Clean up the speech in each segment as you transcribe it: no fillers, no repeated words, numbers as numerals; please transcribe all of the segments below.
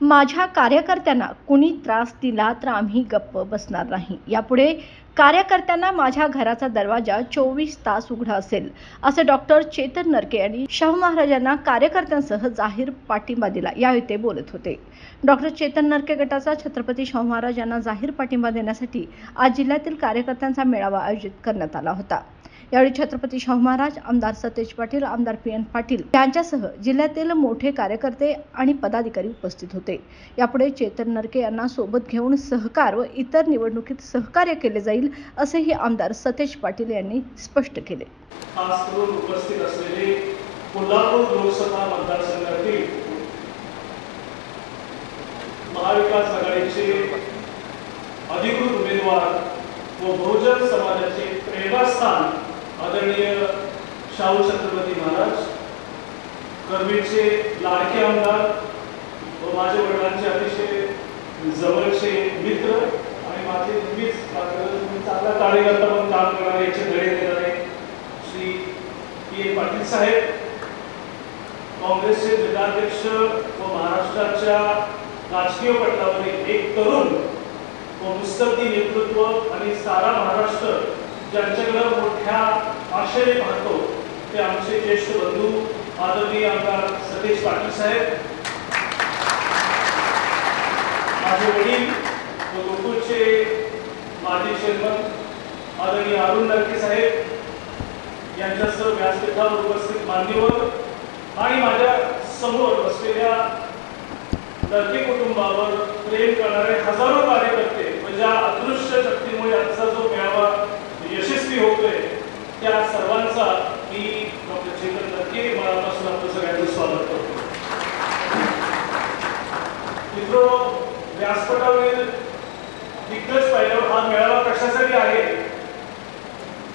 माझ्या कार्यकर्त्यांना कुणी त्रास दिला तर आम्ही गप्प बसणार नाही. यापुढे कार्यकर्त्यांना माझ्या घराचा दरवाजा 24 तास उघडा असेल, असं डॉक्टर चेतन नरके यांनी शाहू महाराजांना कार्यकर्त्यांसह जाहीर पाठिंबा दिला. यावेळी ते बोलत होते. डॉक्टर चेतन नरके गटाचा छत्रपती शाहू महाराज यांना जाहीर पाठिंबा देण्यासाठी आज जिल्ह्यातील कार्यकर्त्यांचा मेळावा आयोजित करण्यात आला होता. यावेळी छत्रपती शाहू महाराज, आमदार सतेज पाटील, आमदार PN पाटील यांच्यासह जिल्ह्यातील मोठे कार्यकर्ते आणि पदाधिकारी उपस्थित होते. यापुढे चेतन नरके यांना सोबत घेऊन सहकार व इतर निवडणुकीत सहकार्य केले जाईल, असेही आमदार सतेज पाटील यांनी स्पष्ट केले. खास करून उपस्थित असलेले कोल्हापूर लोकसभा मतदारसंघातील महाविकास आघाडीचे अधिकृत उमेदवार व बहुजन समाजाचे प्रेरणास्थान आदरणीय शाहू छत्रपती महाराज, करवीरचे लाडके आमदार व माझ्या वडिलांचे अतिशय जवळचे मित्र आणि माझे नेहमीच चांगला कार्यकर्ता म्हणून काम करणारे, याचे धडे देणारे श्री PN पाटील साहेब, काँग्रेसचे जिल्हाध्यक्ष व महाराष्ट्राच्या राजकीय पटलावरील एक तरुण व मुत्सद्दी नेतृत्व आणि सारा महाराष्ट्र ज्यांच्याकडे मोठ्या आशेने पाहतो ते आमचे ज्येष्ठ बंधू आदरणीय आमदार सतेज पाटील साहेब, माझे वडील व गोकुळचे माजी चेअरमन आदरणीय अरुण नरके साहेब यांच्यासह व्यासपीठावर उपस्थित मान्यवर आणि माझ्या समोर बसलेल्या नरके कुटुंबावर प्रेम करणारे हजारो कार्यकर्ते व ज्या अदृश्य शक्तीमुळे आजचा जो मेळावा यशस्वी होतोय त्या सर्वांचा मी डॉक्टर चेतन नरके मनापासून आपलं सगळ्यांचं स्वागत करतो. मित्रांनो, व्यासपीठावरील दिग्गज पाहिल्यावर हा मेळावा कशासाठी आहे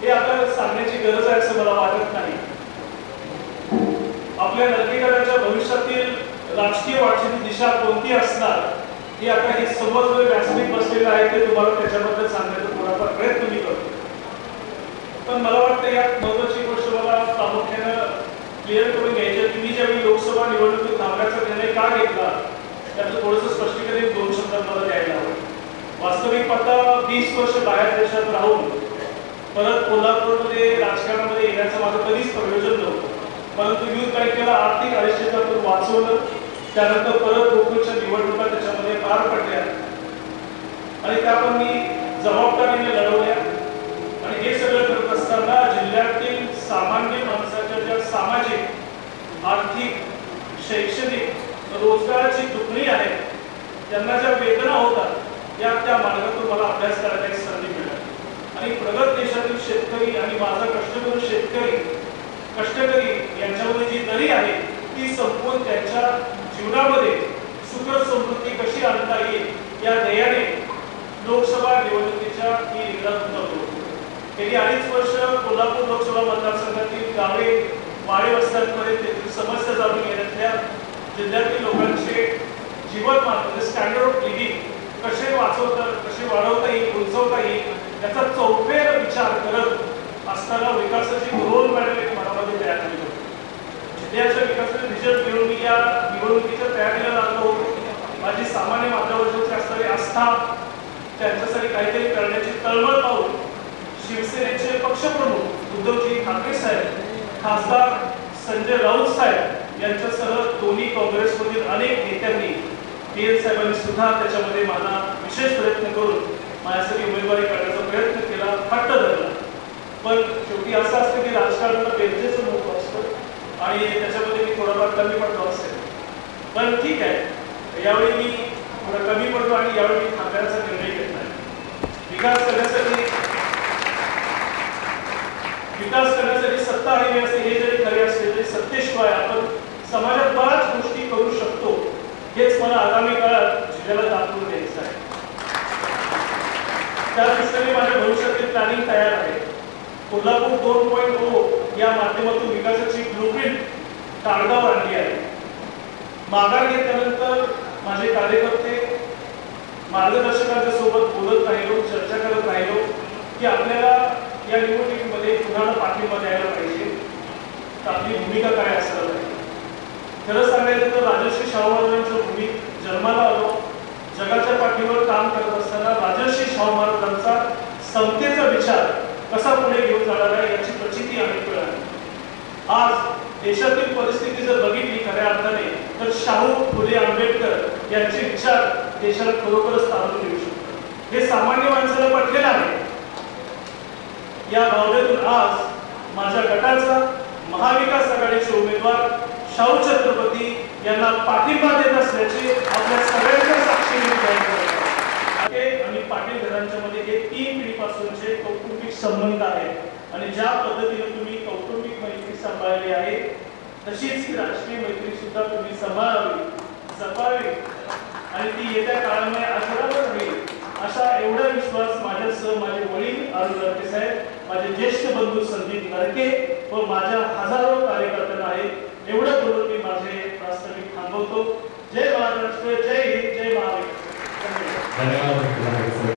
हे आपल्याला सांगण्याची गरज आहे असं मला वाटत नाही. आपल्या नरकेकरांच्या भविष्यातील राजकीय वाटचालीची दिशा कोणती असणार हे आता हे समोर व्यासपीठ बसलेलं आहे ते तुम्हाला त्याच्याबद्दल सांगण्याचा थोडाफार प्रयत्न मी करतो. पण मला वाटतं यात महत्त्वाची गोष्ट मला प्रामुख्यानं क्लिअर करून घ्यायची आहे की मी ज्यावेळी लोकसभा निवडणुकीत थांबण्याचा निर्णय का घेतला त्याचं थोडंसं स्पष्टीकरण 2 शब्दात मला द्यायला हवं. वास्तविक आता 20 वर्ष बाहेर देशात राहून परत कोल्हापूरमध्ये राजकारणामध्ये येण्याचं माझं कधीच प्रयोजन नव्हतं. परंतु युथ बँकेला आर्थिक अनिश्चिततेतून वाचवलं, त्यानंतर परत गोकुळच्या निवडणुका त्याच्यामध्ये पार पडल्या आणि त्या पण मी जबाबदारीने लढवल्या. आणि हे सगळं करत असताना जिल्ह्यातील सामान्य माणसाच्या ज्या सामाजिक, आर्थिक, शैक्षणिक, रोजगाराची तुकडी आहे त्यांना ज्या वेदना होतात त्या मार्गातून मला अभ्यास करायला एक संधी मिळाली. आणि प्रगत देशातील शेतकरी आणि माझा कष्टकरी कष्टकरी यांच्यामध्ये जी दरी आहे ती संपवून त्यांच्या जीवनामध्ये सुख समृद्धी कशी आणता येईल या ध्येयाने लोकसभा निवडणुकीच्या मी रिंगणात उतरलो. गेली 2.5 वर्ष कोल्हापूर लोकसभा मतदारसंघातील गावे, वाडे वस्त्यांमध्ये तेथील समस्या जाणून घेण्यातल्या जिल्ह्यातील लोकांचे जीवनमान म्हणजे स्टँडर्ड ऑफ लिव्हिंग कसे वाढवता येईल, उंचवता येईल याचा चौफेर विचार करत असताना विकासाची रोल मॉडेल एक मनामध्ये तयार केली होती. जिल्ह्याच्या विकासाचे रिझल्ट घेऊन मी या निवडणुकीच्या तयारीला लागलो होतो. माझी सामान्य माध्यमांची असणारी आस्था, त्यांच्यासाठी काहीतरी करण्याची तळमळ पाहून शिवसेनेचे पक्षप्रमुख उद्धवजी ठाकरे साहेब, खासदार संजय राऊत साहेब यांच्यासह दोन्ही काँग्रेसमधील अनेक नेत्यांनी, PN साहेबांनी सुद्धा त्याच्यामध्ये मला विशेष प्रयत्न करून माझ्यासाठी उमेदवारी करण्याचा प्रयत्न केला, हट्ट धरला. पण शेवटी असं असतं की राजकारणाला बेरजेचं महत्त्व असतं आणि त्याच्यामध्ये मी थोडाफार कमी पडलो असेल. पण ठीक आहे, यावेळी मी थोडा कमी पडलो आणि यावेळी मी थांबण्याचा निर्णय घेतला. विकास करण्यासाठी सत्ता हवी असते हे जरी खरे असले तरी सत्तेशिवाय आपण समाजात बऱ्याच गोष्टी करू शकतो हेच मला आगामी काळात जिल्ह्याला दाखवून द्यायचं आहे. त्या दृष्टीने माझ्या भविष्यातील प्लॅनिंग तयार आहे. कोल्हापूर 2.0 या माध्यमातून विकासाची ब्लूप्रिंट कागदावर आणली आहे. माघार घेतल्यानंतर माझे कार्यकर्ते मार्गदर्शकांच्या सोबत बोलत राहिलो, चर्चा करत राहिलो की आपल्याला या निवडणुकीमध्ये पुन्हा पाठिंबा द्यायला पाहिजे, तर आपली भूमिका काय असायला पाहिजे. खरं सांगायचं तर राजश्री शाहू महाराजांच्या भूमीत जन्माला देशाला खरोखरच तारून देऊ शकतो. हे सामान्य माणसाला पटलेलं आहे. या भावनेतून आज माझ्या गटाचा महाविकास आघाडीचे उमेदवार शाहू छत्रपती यांना पाठिंबा देत असल्याची आपल्या सगळ्यांच्या साक्षीने जाहीर करत आहे. आणि पाटील घरांच्या मध्ये हे 3 पिढीपासूनचे कौटुंबिक संबंध आहेत आणि ज्या पद्धतीने तुम्ही कौटुंबिक मैत्री सांभाळली आहे तशीच ही राजकीय मैत्री सुद्धा तुम्ही सांभाळावी, जपावी आणि ती येत्या काळामध्ये अजरामर राहील अशा एवढा विश्वास माझ्यासह माझे वडील अरुण नरके साहेब, माझे ज्येष्ठ बंधू संदीप नरके व माझ्या हजारो कार्यकर्त्यांना आहे. एवढं बोलून मी माझे प्रास्ताविक थांबवतो. जय महाराष्ट्र, जय हिंद, जय महाराष्ट्र. धन्यवाद.